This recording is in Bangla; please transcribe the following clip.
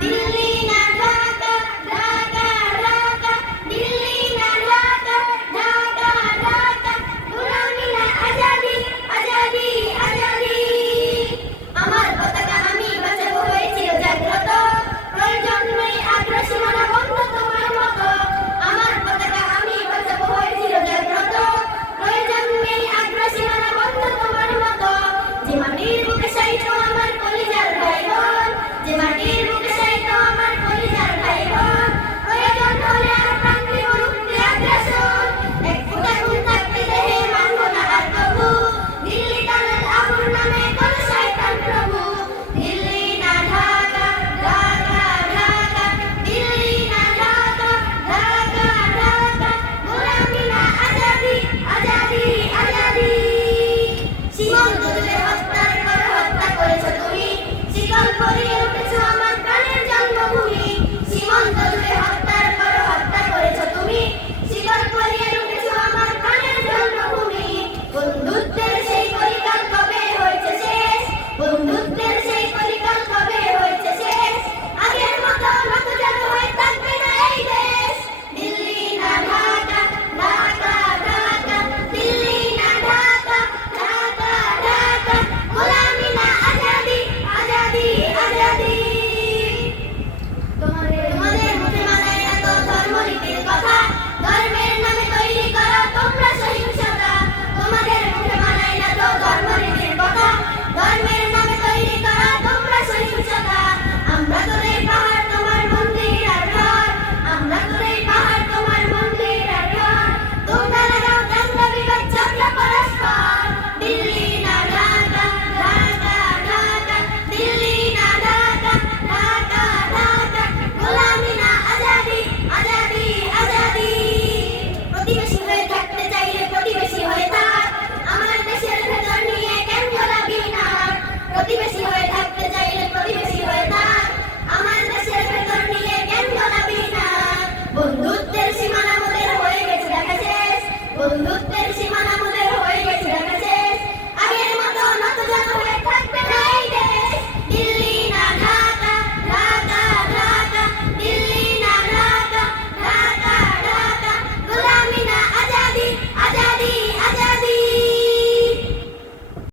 দিল্লি না ঢাকা, ঢাকা ঢাকা, দিল্লি না ঢাকা, ঢাকা ঢাকা, গোলামি না আজাদি, আজাদি আজাদি। আমার পতাকা আমি বাঁচাবো হয়েছিল জাগ্রত, প্রয়োজন নেই আগ্রাসী মানা বন্ধ তোমার মতো। আমার পতাকা আমি বাঁচাবো হয়েছিল জাগ্রত, প্রয়োজন নেই আগ্রাসী মানা বন্ধ তোমার মতো। যে মাটির বুকে শায়িত আমার কলিজার ভাই বোন, যে মাটির বুকে শায়িত আমার কলিজার ভাই বোন, প্রয়োজন হলে আর প্রাণ দিব রুখতে আগ্রাসন। এক ফোঁটা খুন থাকতে দেহে মানব না আর কভু, দিল্লি টানেল আবুর নামে কোন শয়তান প্রভু। দিল্লি না ঢাকা, ঢাকা ঢাকা, দিল্লি না ঢাকা, ঢাকা ঢাকা, গোলামি না আজাদি, আজাদি আজাদি। সীমান্ত জুড়ে হত্যার পর হত্যা করেছো তুমি, শিকল পরিয়ে উঠেছো আমার প্রাণের জন্মভূমি। সীমান্ত জুড়ে হত্যার পর হত্যা করেছো তুমি, শিকল পরিয়ে উঠেছো আমার প্রাণের জন্মভূমি। বন্ধুত্বের সেই কলিকাল কবে হয়েছে শেষ, বন্ধুত্বের সেই কলিকাল কবে হয়েছে শেষ। আগের মতো নতজানু হয়ে থাকবে না এই দেশ। দিল্লি না ঢাকা, ঢাকা ঢাকা, দিল্লি না ঢাকা, ঢাকা ঢাকা, গোলামি না আজাদি, আজাদি আজাদি। তোমাদের মুখে মানায় না তো ধর্মনীতির কথা, ধর্মের নামে তৈরি করো তোমরা সহিংসতা। তোমাদের মুখে মানায় না তো ধর্মনীতির কথা, ধর্মের নামে তৈরি করো তোমরা সহিংসতা। আমরা তোদের পাহাড় তোমার মন্দির আর ঘর, আমরা তোদের পাহাড় তোমার মন্দির আর ঘর। তোমরা লাগাও দাঙ্গা বিবাদ ঝগড়া পরস্পর। দিল্লি না ঢাকা, ঢাকা ঢাকা, দিল্লি না ঢাকা, ঢাকা ঢাকা, গোলামি না আজাদি, আজাদি আজাদি। প্রতিবেশী হয়ে থাকতে চাইলে প্রতিবেশী হয়ে থাক, আমার দেশের ভেতর নিয়ে কেন গোলামি না। প্রতিবেশী হয়ে থাকতে চাইলে প্রতিবেশী হয়ে থাক, আমার দেশের ভেতর নিয়ে কেন গোলামি না। বন্ধুত্বের সীমানা মোদের হয়ে গেছে দেখা শেষ, বন্ধুত্বের সীমানা